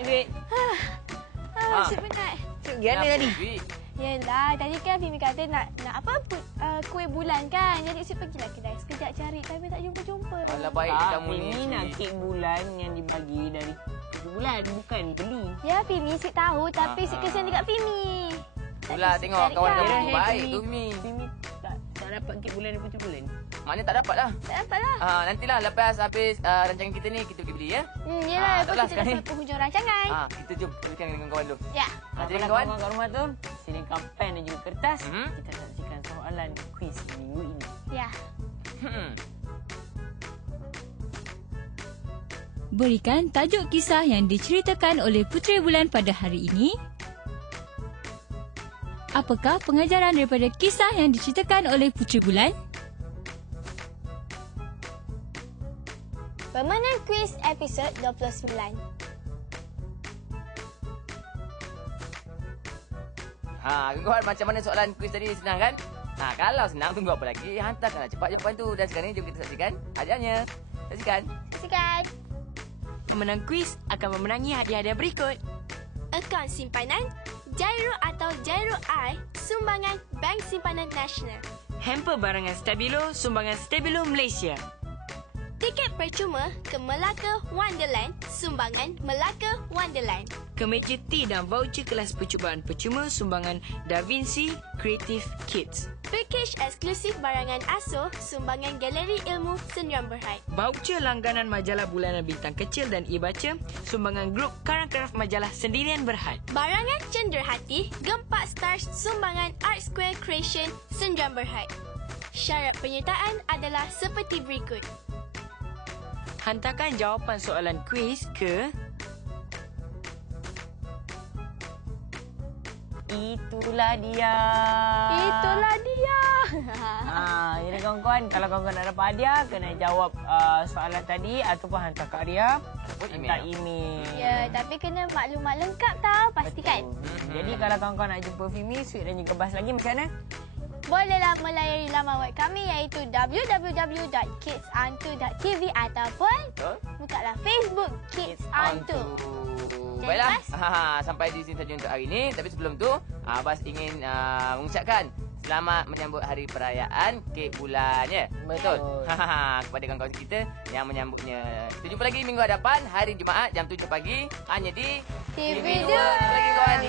Adik. Cik penat. Cik gimana tadi? Yelah, tadi kan Fimi kata nak apa kuih bulan kan. Jadi Cik pergilah kedai sekejap cari tapi tak jumpa-jumpa. Alah baik Tak, kamu ni. Fimi nak kek bulan yang dibagi dari 7 bulan. Bukan beli. Ya Fimi, Cik tahu tapi Cik kesian dekat Fimi. Itulah tengok kawan kamu tu baik tu Mi. Fimi tak dapat kek bulan daripada 7 bulan. Maknanya tak dapat lah. Tak dapat lah. Nantilah lepas habis rancangan kita ni kita pergi beli ya. Yelah, tak lepas lah kita dah sekarang. sampai penghujung rancangan. Kita jom teruskan dengan kawan dulu. Ya. Jadi Kalau kawan. kawan kat rumah tu, sediakan pen dan juga kertas. Hmm. Kita saksikan soalan kuis minggu ini. Ya. Berikan tajuk kisah yang diceritakan oleh Puteri Bulan pada hari ini. Apakah pengajaran daripada kisah yang diceritakan oleh Puteri Bulan? Permainan kuis episod 29. Kawan macam mana soalan kuis tadi senang kan? Kalau senang tunggu apa lagi? Hantarkanlah cepat jawapan tu dan sekarang ni jom kita saksikan hadiahnya. Saksikan. Saksikan. Pemenang kuis akan memenangi hadiah-hadiah berikut. Akaun simpanan, Jairo atau Jairo I, sumbangan Bank Simpanan Nasional. Hamper barangan Stabilo, sumbangan Stabilo Malaysia. Tiket percuma ke Melaka Wonderland, sumbangan Melaka Wonderland. Kemeja tea dan voucher kelas percubaan percuma, sumbangan Da Vinci Creative Kids. Package eksklusif barangan Aso, sumbangan Galeri Ilmu Sendirian Berhad. Voucher langganan majalah bulanan Bintang Kecil dan e-baca, sumbangan grup Karang Craft Majalah Sendirian Berhad. Barangan Cenderhati, Gempak Stars, sumbangan Art Square Creation Sendirian Berhad. Syarat penyertaan adalah seperti berikut. Hantarkan jawapan soalan kuis ke Itulah dia. Itulah dia. Jadi kawan-kawan, kalau kawan-kawan nak dapat hadiah, kena jawab soalan tadi ataupun hantar karya, hantar email. Ya, tapi kena maklumat lengkap tau, pastikan. Jadi kalau kawan-kawan nak jumpa Fimi, Sweet dan juga Bas lagi, macam mana? Bolehlah melayari laman web kami iaitu www.kidsantu.tv ataupun bukalah Facebook Kids Antu. Baiklah, sampai di sini saja untuk hari ini. Tapi sebelum tu, Bas ingin mengucapkan selamat menyambut hari perayaan kek bulan ya. Betul. Kepada kawan-kawan kita yang menyambutnya. Kita jumpa lagi minggu hadapan hari Jumaat jam 7 pagi hanya di TV2. Jumpa lagi kawan.